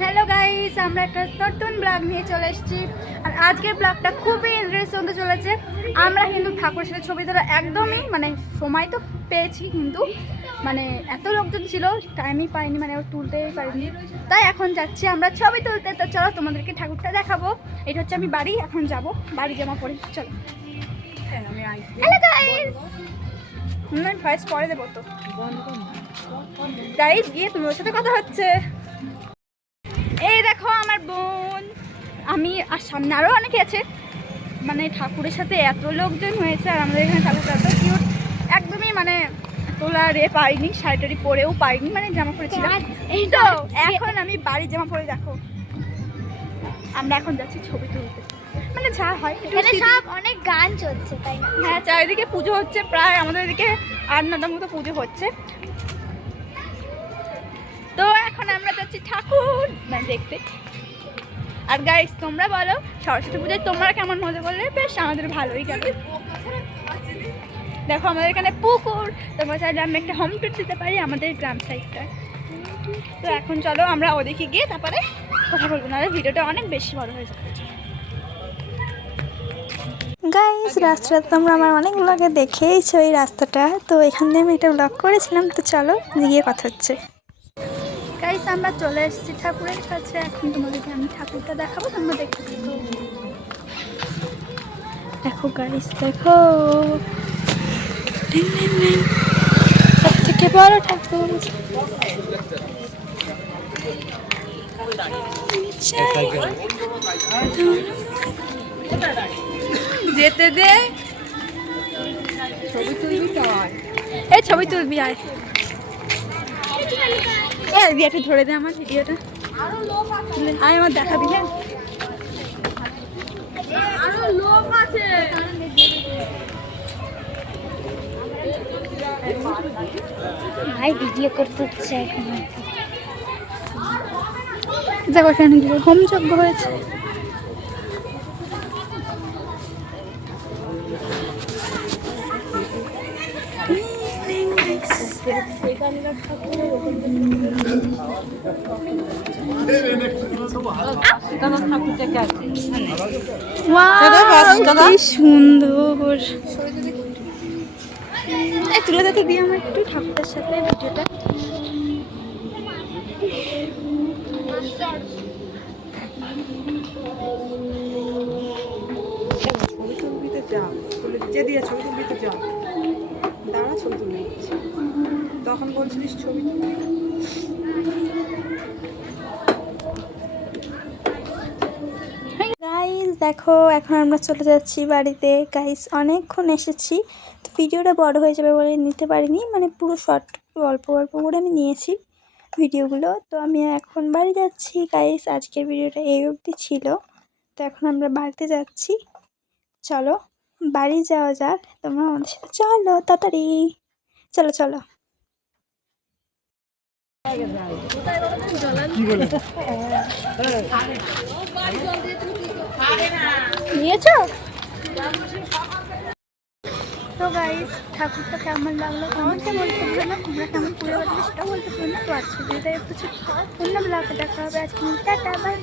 Hello guys, আমরা একটা নতুন ব্লগ নিয়ে চলে এসেছি। আর আজকের ব্লগটা খুবই ইন্টারেস্টিং হতে চলেছে। আমরা কিন্তু ঠাকুরের সাথে ছবি তোলা একদমই সময় তো পেয়েছি, কিন্তু এত লোকজন ছিল টাইমই পাইনি, ওর তুলতেই পারিনি। তাই এখন যাচ্ছি আমরা ছবি তুলতে। তো চলো তোমাদেরকে ঠাকুরটা দেখাবো। এটা হচ্ছে আমি বাড়ি, এখন যাব বাড়ি জামা পরে। চলো। হ্যালো গাইস, ভয়েস পরে দেবো তো। গাইস গিয়ে তোমার সাথে কথা হচ্ছে। এই দেখো আমার বোন, আমি, আর সামনে আরও অনেকে আছে। ঠাকুরের সাথে এত লোকজন হয়েছে, আর আমাদের এখানে ঠাকুরটা এত কিউট। একদমই তোলারে পাইনি, শাড়িটারি পরেও পাইনি, জামা পরেছিলাম। এই তো এখন আমি বাড়ির জামা পরে, দেখো আমরা এখন যাচ্ছি ছবি তুলতে। যা হয় এখানে সব অনেক গান চলছে, তাই না? হ্যাঁ, চারিদিকে পুজো হচ্ছে, প্রায় আমাদের এদিকে 8-9টার মতো পুজো হচ্ছে। তো এখন আমরা যাচ্ছি ঠাকুর দেখতে। আর গাইস তোমরা বলো, সরস্বতী পুজোয় তোমরা কেমন মজা করলে? বেশ আমাদের ভালোই গেল। দেখো আমাদের এখানে পুকুর, তোমরা চাইলে আমরা একটা হোম ট্যুর দিতে পারি আমাদের গ্রাম সাইডটা। তো এখন চলো আমরা ওদিকে গিয়ে তারপরে কথা বলবো, নাহলে ভিডিওটা অনেক বেশি বড় হয়ে যাবে। গাইস, রাস্তাটা তোমরা আমার অনেক ব্লগে দেখেইছো এই রাস্তাটা। তো এখান দিয়ে আমি একটা ব্লগ করেছিলাম। তো চলো গিয়ে কথা হচ্ছে। গাইস আমরা চলে এসেছি ঠাকুরের কাছে। এখন তোমাদেরকে আমি ঠাকুরটা দেখাবো, তোমরা দেখতে থাকো। দেখো গাইস, দেখো সব থেকে বড় ঠাকুর। যেতে দে, ছবি তুলবি তো? এই ছবি তুলবি, আয় একটু ধরে দে আমার ভিডিওটা, আয় আমার দেখাবি। হ্যাঁ, আরো লোক আছে। ভাই ভিডিও করতে হচ্ছে এখন। দেখো এখানে হোম যজ্ঞ হয়েছে। কি সুন্দর। এই তুলে দেখে দিই আমার একটু ঠাকুরের সাথে ভিডিওটা। ছবি তুলবিতে যা তুলে যে দিয়ে ছবি তুলবিতে যা দাঁড়া, ছবি তুলে দিচ্ছি। তখন বলছিলিস ছবি তুলবি। গাইস দেখো, এখন আমরা চলে যাচ্ছি বাড়িতে। গাইস অনেকক্ষণ এসেছি, তো ভিডিওটা বড় হয়ে যাবে বলে নিতে পারিনি, পুরো শর্ট অল্প অল্প করে আমি নিয়েছি ভিডিওগুলো। তো আমি এখন বাড়ি যাচ্ছি। গাইস আজকের ভিডিওটা এই অবধি ছিল। তো এখন আমরা বাড়িতে যাচ্ছি। চলো বাড়ি যাওয়া যাক, তোমরা আমাদের সাথে চলো তাড়াতাড়ি। চলো চলো। নিয়েছো? তো গাইস ঠাকুরটা কেমন লাগলো কমেন্টে বলতে ভুলো না, তোমরা কেমন পুরো বাড়ি সেটা বলতে ভুলো না। তো আজকে ভিডিওটা একটু ছোট্ট, অন্য ব্লগে দেখা হবে। আজকে টাটা, বাই।